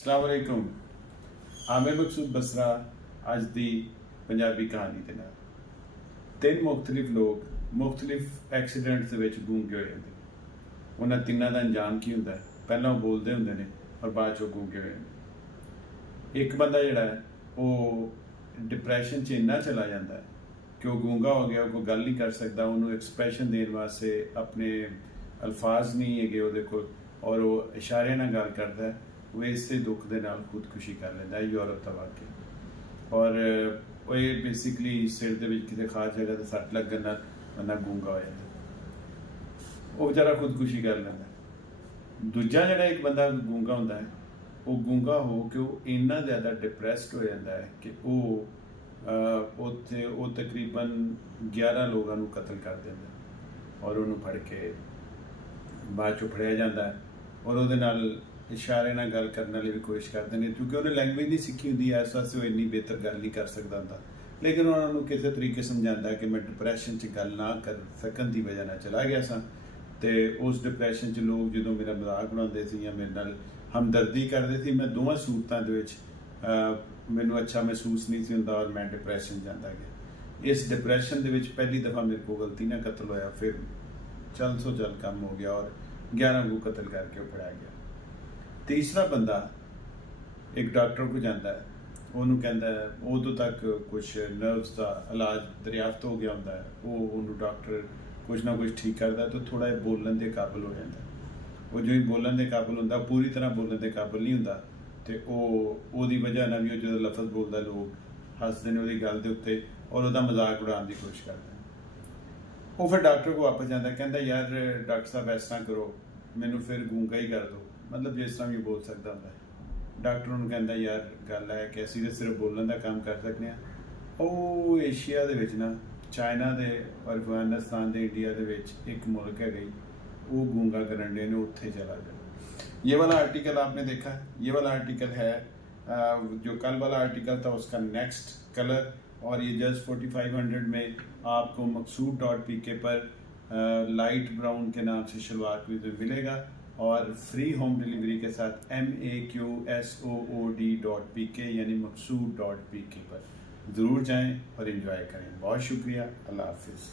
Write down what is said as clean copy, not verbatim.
अस्सलाम वालेकुम। आमिर मकसूद बसरा अज दी पंजाबी कहानी के नाल तीन मुख्तलिफ लोग मुख्तलिफ एक्सीडेंट्स दे विच गूंगे हो जाते हैं। उन्हां तिन्नां दा अंजाम की हुंदा है? पहलां वो बोलते हुंदे ने और बाद चों गूंगे हो जाते। एक बंदा जिहड़ा है वो डिप्रैशन च इन्ना चला जाता है कि वह गूंगा हो गया, कोई गल नहीं कर सकता, उन्होंने एक्सप्रैशन देने वास्ते अपने अल्फाज नहीं है उहदे कोल और वह इशारे नाल गल करता है। वो इस दुख के नाल खुदकुशी कर लेंदा है। यूरोप का वाक्य और वो बेसिकली सिर के किसी खास जगह से सट लगन नाल बंदा गूंगा हो जाता, वो बेचारा खुदकुशी कर लेंदा। दूजा जिहड़ा एक बंदा गूंगा होंदा है, वो गूंगा हो के वो इन्ना ज़्यादा डिप्रैस्ड हो जाता है कि वो तकरीबन 11 लोगों को कतल कर देंदा और उन्होंने फड़ के बाद चो फड़िया जाता है और वो इशारे नाल गल करने वाली भी कोशिश करते हैं, क्योंकि उन्हें लैंगुएज नहीं सीखी होंदी, इस वास्ते वो इन्नी बेहतर गल नहीं कर सकता होंदा। लेकिन उन्होंने किसी तरीके समझाता कि मैं डिप्रैशन च गल ना कर सकन की वजह चला गया सा, तो उस डिप्रैशन च लोग जो मेरा मजाक बनाते थे या मेरे नाल हमदर्दी करते थे, मैं दोवां सूरतां दे विच मैनूं अच्छा महसूस नहीं सी हुंदा और मैं डिप्रैशन जाता गया। इस डिप्रैशन दे विच पहली दफ़ा मेरे को गलती ना कतल होया, फिर चल सो चल कम हो गया और 11 को कतल करके फड़ाया गया। तीसरा बंदा एक डॉक्टर को जाता है, उन्होंने कहता है उदों तक कुछ नर्व्स का इलाज दरियाफ्त हो गया होंदा है, वो डॉक्टर कुछ ना कुछ ठीक करता है तो थोड़ा बोलन के काबिल हो जाता है। वो जो ही बोलन के काबिल होंदा, पूरी तरह बोलन के काबिल नहीं होंदा, तो वो वजह ना भी जो लफज बोलता लोग हसते हैं गल के उत्ते और वह मजाक उड़ाने की कोशिश करते हैं। वो फिर डॉक्टर को वापस जाता है, कहता यार डॉक्टर साहब इस तरह करो, मैनू फिर गूंगा ही कर दो, मतलब जिस तरह भी बोल सकता होंदा है। डॉक्टर उन्होंने कहता यार गल है कि असीं तो सिर्फ बोलन का काम कर सकते हैं। वो एशिया दे विच ना चाइना दे और अफगानिस्तान दे इंडिया दे विच एक मुल्क है गई, वो गूंगा करन डे ने उत्थे चला गया। ये वाला आर्टिकल आपने देखा, ये वाला आर्टिकल है जो कल वाला आर्टिकल था उसका नेक्स्ट कलर, और ये जस्ट 4500 में आपको मकसूद.pk पर लाइट ब्राउन के नाम से शलवार कमीज मिलेगा और फ्री होम डिलीवरी के साथ MAQSOOD.pk यानी मकसूद.pk पर ज़रूर जाएं और एंजॉय करें। बहुत शुक्रिया, अल्लाह हाफिज़।